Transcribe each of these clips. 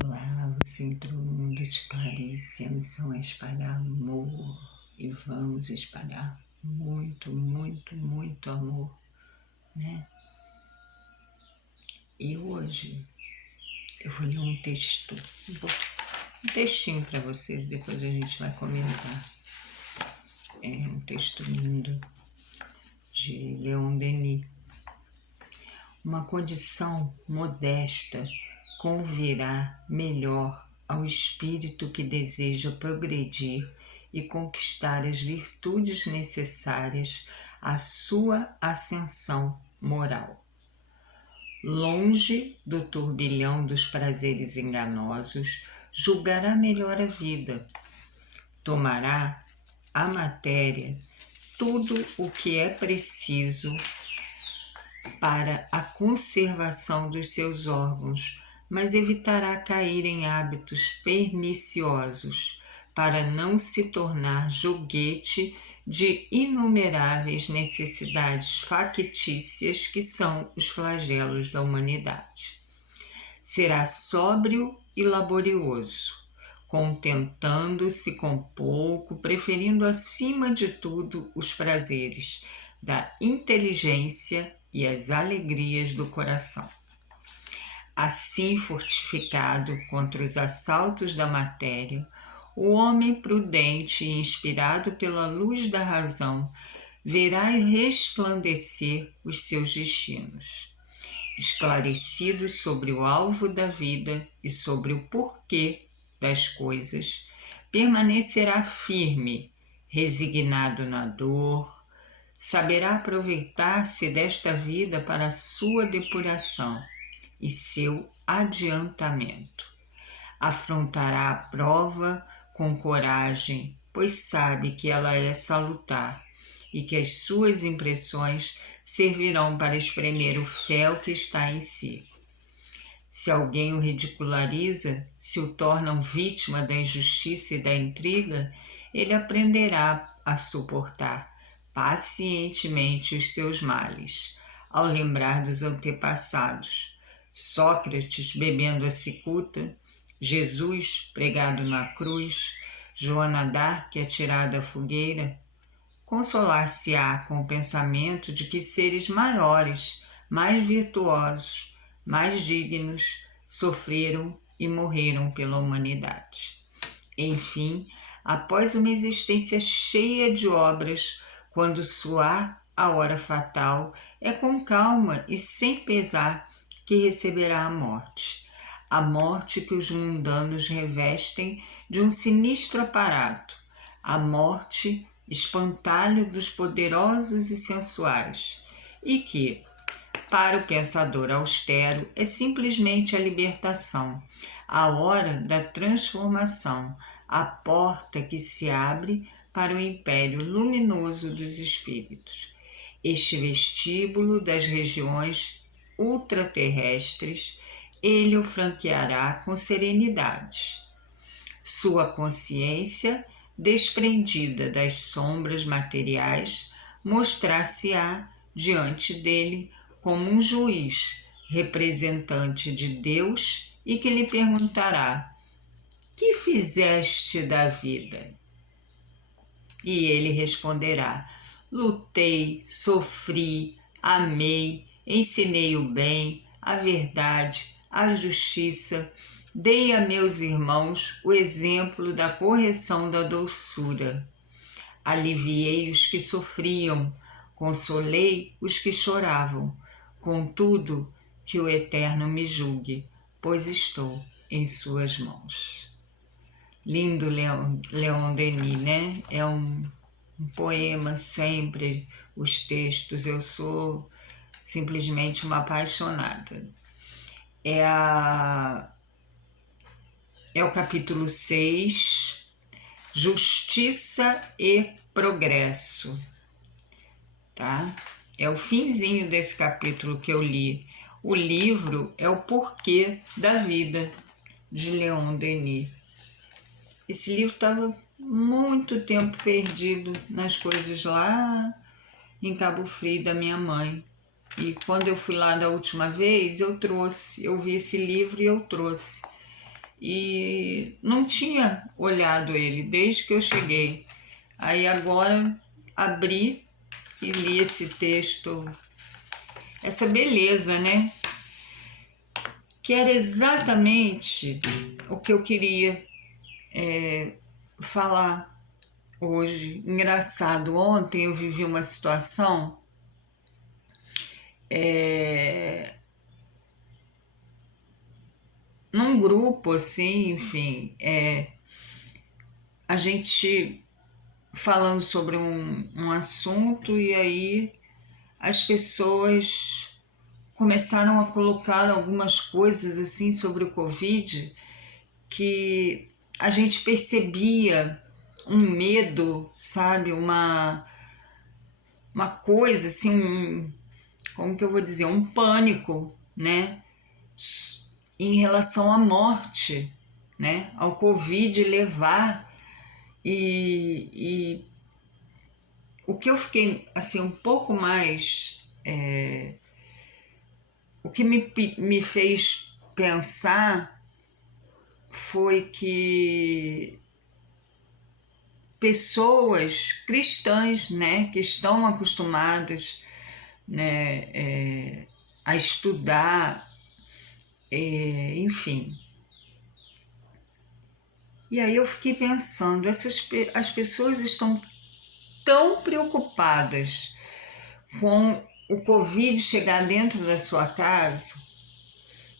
Olá, você entrou no mundo de Clarice. A missão é espalhar amor e vamos espalhar muito, muito, muito amor, né? E hoje eu vou ler um textinho para vocês, depois a gente vai comentar. É um texto lindo de Leon Denis. Uma condição modesta convirá melhor ao espírito que deseja progredir e conquistar as virtudes necessárias à sua ascensão moral. Longe do turbilhão dos prazeres enganosos, julgará melhor a vida. Tomará a matéria tudo o que é preciso para a conservação dos seus órgãos, mas evitará cair em hábitos perniciosos, para não se tornar joguete de inumeráveis necessidades factícias que são os flagelos da humanidade. Será sóbrio e laborioso, contentando-se com pouco, preferindo acima de tudo os prazeres da inteligência e as alegrias do coração. Assim, fortificado contra os assaltos da matéria, o homem prudente e inspirado pela luz da razão verá resplandecer os seus destinos. Esclarecido sobre o alvo da vida e sobre o porquê das coisas, permanecerá firme, resignado na dor, saberá aproveitar-se desta vida para sua depuração e seu adiantamento. Afrontará a prova com coragem, pois sabe que ela é salutar e que as suas impressões servirão para espremer o fel que está em si. Se alguém o ridiculariza, se o tornam vítima da injustiça e da intriga, ele aprenderá a suportar pacientemente os seus males, ao lembrar dos antepassados. Sócrates bebendo a cicuta, Jesus pregado na cruz, Joana d'Arc atirada à fogueira. Consolar-se-á com o pensamento de que seres maiores, mais virtuosos, mais dignos, sofreram e morreram pela humanidade. Enfim, após uma existência cheia de obras, quando soar a hora fatal, é com calma e sem pesar que receberá a morte que os mundanos revestem de um sinistro aparato, a morte, espantalho dos poderosos e sensuais, e que, para o pensador austero, é simplesmente a libertação, a hora da transformação, a porta que se abre para o império luminoso dos espíritos. Este vestíbulo das regiões ultraterrestres, ele o franqueará com serenidade. Sua consciência, desprendida das sombras materiais, mostrar-se-á diante dele como um juiz, representante de Deus, e que lhe perguntará: que fizeste da vida? E ele responderá: lutei, sofri, amei, ensinei o bem, a verdade, a justiça, dei a meus irmãos o exemplo da correção da doçura. Aliviei os que sofriam, consolei os que choravam. Contudo, que o Eterno me julgue, pois estou em suas mãos. Lindo Leon Denis, né? É um poema sempre, os textos, eu sou simplesmente uma apaixonada. É o capítulo 6, Justiça e Progresso, tá? É o finzinho desse capítulo que eu li. O livro é O Porquê da Vida, de Leon Denis. Esse livro estava muito tempo perdido nas coisas lá em Cabo Frio da minha mãe. E quando eu fui lá da última vez, eu vi esse livro e eu trouxe. e não tinha olhado ele desde que eu cheguei. Aí agora abri e li esse texto, essa beleza, né? Que era exatamente o que eu queria falar hoje. Engraçado, ontem eu vivi uma situação num grupo, assim, enfim, a gente falando sobre um assunto, e aí as pessoas começaram a colocar algumas coisas assim sobre o Covid, que a gente percebia um medo, sabe, uma coisa assim, como que eu vou dizer, um pânico, né, em relação à morte, né, ao Covid levar. E o que eu fiquei assim um pouco mais, o que me fez pensar foi que pessoas cristãs, né, que estão acostumadas, né, a estudar, enfim. E aí eu fiquei pensando, as pessoas estão tão preocupadas com o Covid chegar dentro da sua casa,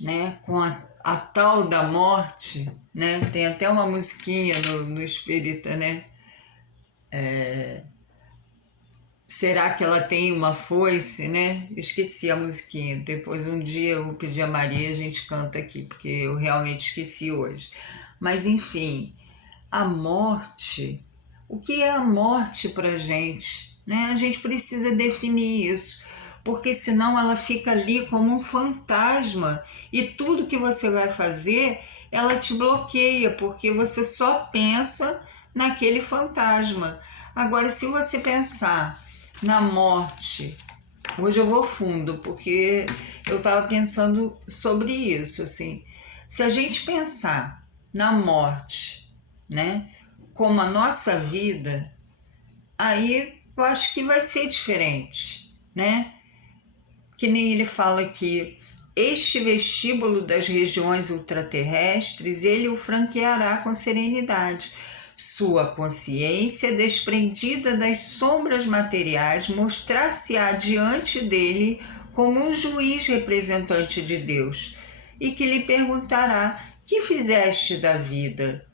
né, com a tal da morte, né, tem até uma musiquinha no Espírita, né, será que ela tem uma foice, né? Esqueci a musiquinha. Depois um dia eu vou pedir a Maria e a gente canta aqui, porque eu realmente esqueci hoje. Mas enfim, a morte, o que é a morte pra gente? Né? A gente precisa definir isso, porque senão ela fica ali como um fantasma e tudo que você vai fazer, ela te bloqueia, porque você só pensa naquele fantasma. Agora, se você pensar na morte, hoje eu vou fundo, porque eu estava pensando sobre isso, assim, se a gente pensar na morte, né, como a nossa vida, aí eu acho que vai ser diferente, né? Que nem ele fala aqui, este vestíbulo das regiões ultraterrestres, ele o franqueará com serenidade. Sua consciência, desprendida das sombras materiais, mostrar-se-á diante dele como um juiz representante de Deus, e que lhe perguntará: que fizeste da vida?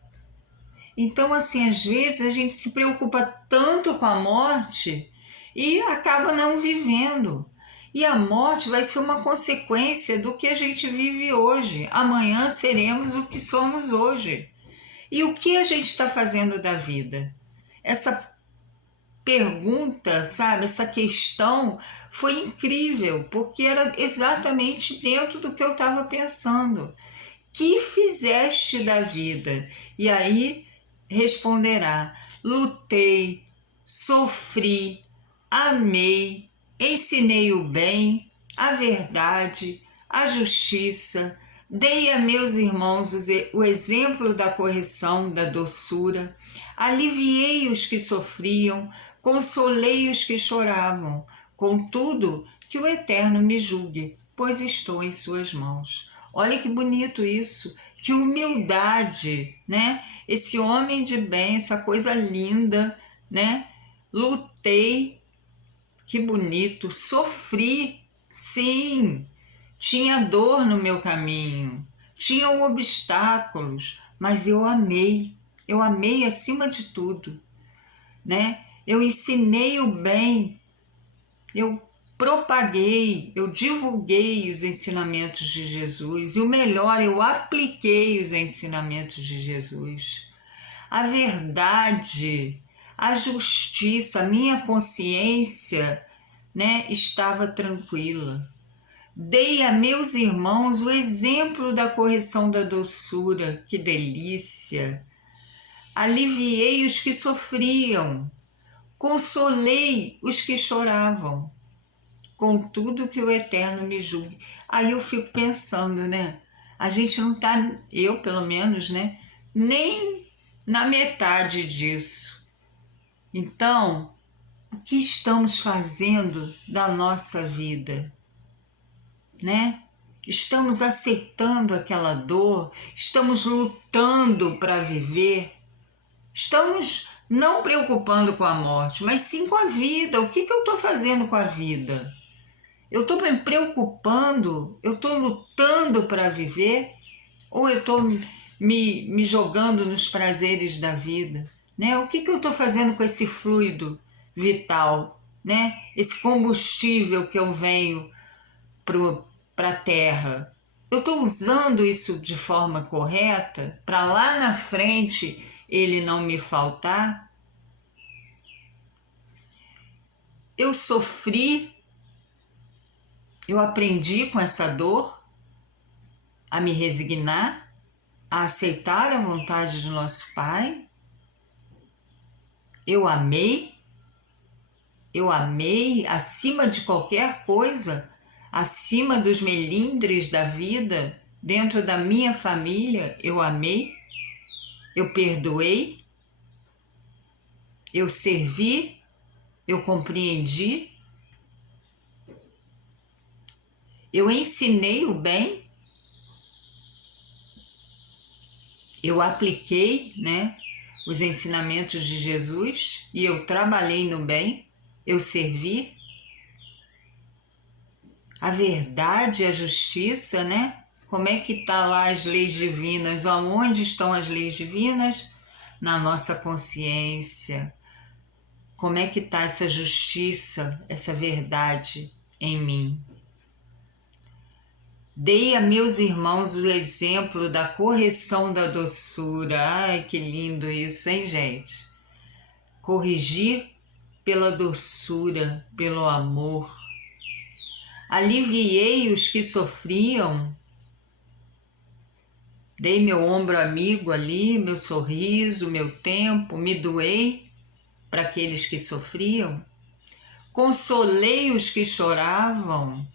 Então, assim, às vezes a gente se preocupa tanto com a morte e acaba não vivendo. E a morte vai ser uma consequência do que a gente vive hoje. Amanhã seremos o que somos hoje. E o que a gente está fazendo da vida? Essa pergunta, sabe, essa questão foi incrível, porque era exatamente dentro do que eu estava pensando. Que fizeste da vida? E aí responderá: lutei, sofri, amei, ensinei o bem, a verdade, a justiça, dei a meus irmãos o exemplo da correção, da doçura, aliviei os que sofriam, consolei os que choravam, contudo que o Eterno me julgue, pois estou em suas mãos. Olha que bonito isso, que humildade, né? Esse homem de bem, essa coisa linda, né? Lutei, que bonito, sofri, sim, tinha dor no meu caminho, tinham obstáculos, mas eu amei acima de tudo, né? Eu ensinei o bem, eu propaguei, eu divulguei os ensinamentos de Jesus e o melhor, eu apliquei os ensinamentos de Jesus. A verdade, a justiça, a minha consciência, né, estava tranquila. Dei a meus irmãos o exemplo da correção da doçura, que delícia. Aliviei os que sofriam, consolei os que choravam, contudo que o Eterno me julgue. Aí eu fico pensando, né? a gente não está, eu pelo menos, né, nem na metade disso. Então, o que estamos fazendo da nossa vida, né? Estamos aceitando aquela dor, estamos lutando para viver, estamos não preocupando com a morte, mas sim com a vida. O que eu estou fazendo com a vida? Eu estou me preocupando, eu estou lutando para viver, ou eu estou me jogando nos prazeres da vida, né? O que eu estou fazendo com esse fluido vital, né? Esse combustível que eu venho para a Terra? Eu estou usando isso de forma correta para lá na frente ele não me faltar? Eu sofri, eu aprendi com essa dor a me resignar, a aceitar a vontade do nosso Pai. Eu amei acima de qualquer coisa, acima dos melindres da vida, dentro da minha família, eu amei, eu perdoei, eu servi, eu compreendi, eu ensinei o bem, eu apliquei, né, os ensinamentos de Jesus e eu trabalhei no bem, eu servi. A verdade e a justiça, né? Como é que tá lá as leis divinas? Aonde estão as leis divinas? Na nossa consciência. Como é que tá essa justiça, essa verdade em mim? Dei a meus irmãos o exemplo da correção da doçura. Ai, que lindo isso, hein, gente? Corrigir pela doçura, pelo amor. Aliviei os que sofriam. Dei meu ombro amigo ali, meu sorriso, meu tempo, me doei para aqueles que sofriam. Consolei os que choravam.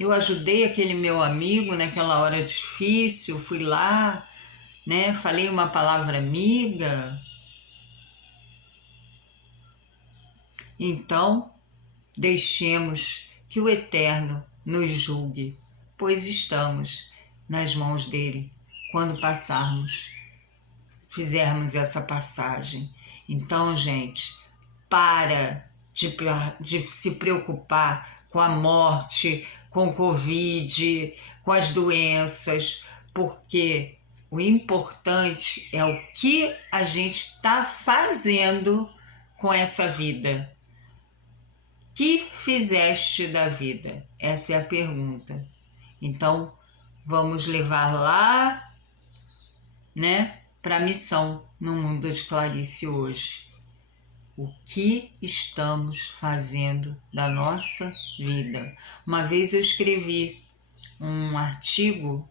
Eu ajudei aquele meu amigo naquela hora difícil, fui lá, né? Falei uma palavra amiga. Então, deixemos que o Eterno nos julgue, pois estamos nas mãos dele quando fizermos essa passagem. Então, gente, para de se preocupar com a morte, com o Covid, com as doenças, porque o importante é o que a gente está fazendo com essa vida. Que fizeste da vida? Essa é a pergunta. Então, vamos levar lá, né, para a missão no mundo de Clarice hoje. O que estamos fazendo da nossa vida? Uma vez eu escrevi um artigo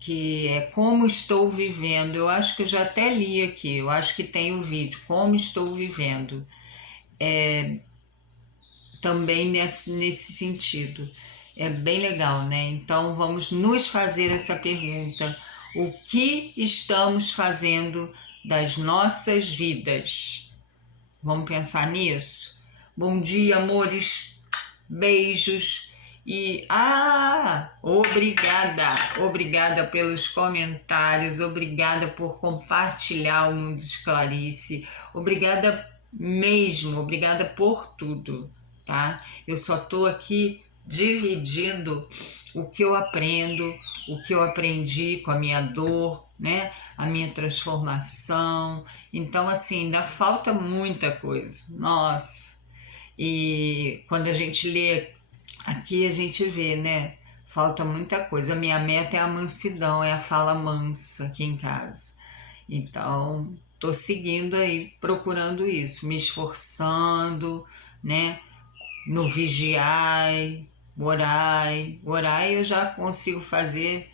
que é Como Estou Vivendo. Eu acho que eu já até li aqui, eu acho que tem o vídeo, Como Estou Vivendo. Também nesse sentido. É bem legal, né? Então vamos nos fazer essa pergunta: o que estamos fazendo das nossas vidas? Vamos pensar nisso? Bom dia, amores, beijos e obrigada pelos comentários, obrigada por compartilhar o Mundo de Clarice, obrigada mesmo, obrigada por tudo, tá? Eu só tô aqui dividindo o que eu aprendo, o que eu aprendi com a minha dor, né? A minha transformação. Então, assim, ainda falta muita coisa. Nossa! E quando a gente lê aqui, a gente vê, né? Falta muita coisa. A minha meta é a mansidão, é a fala mansa aqui em casa. Então, tô seguindo aí, procurando isso, me esforçando, né? No vigiai, orai eu já consigo fazer,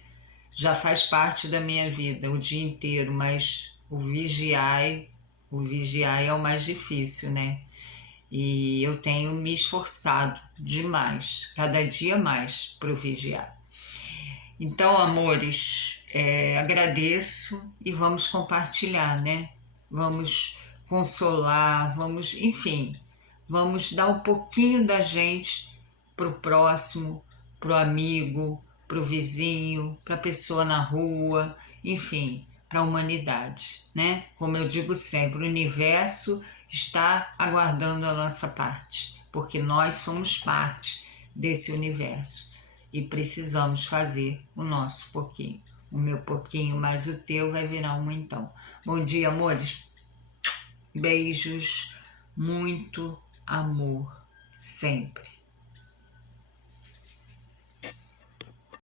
já faz parte da minha vida o dia inteiro, mas o vigiai é o mais difícil, né? E eu tenho me esforçado demais, cada dia mais, para o vigiar. Então, amores, agradeço e vamos compartilhar, né? Vamos consolar, vamos, enfim, vamos dar um pouquinho da gente pro próximo, pro amigo, pro vizinho, pra pessoa na rua, enfim, para a humanidade, né? Como eu digo sempre, o universo está aguardando a nossa parte, porque nós somos parte desse universo e precisamos fazer o nosso pouquinho. O meu pouquinho mais o teu vai virar um montão. Bom dia, amores. Beijos, muito amor sempre.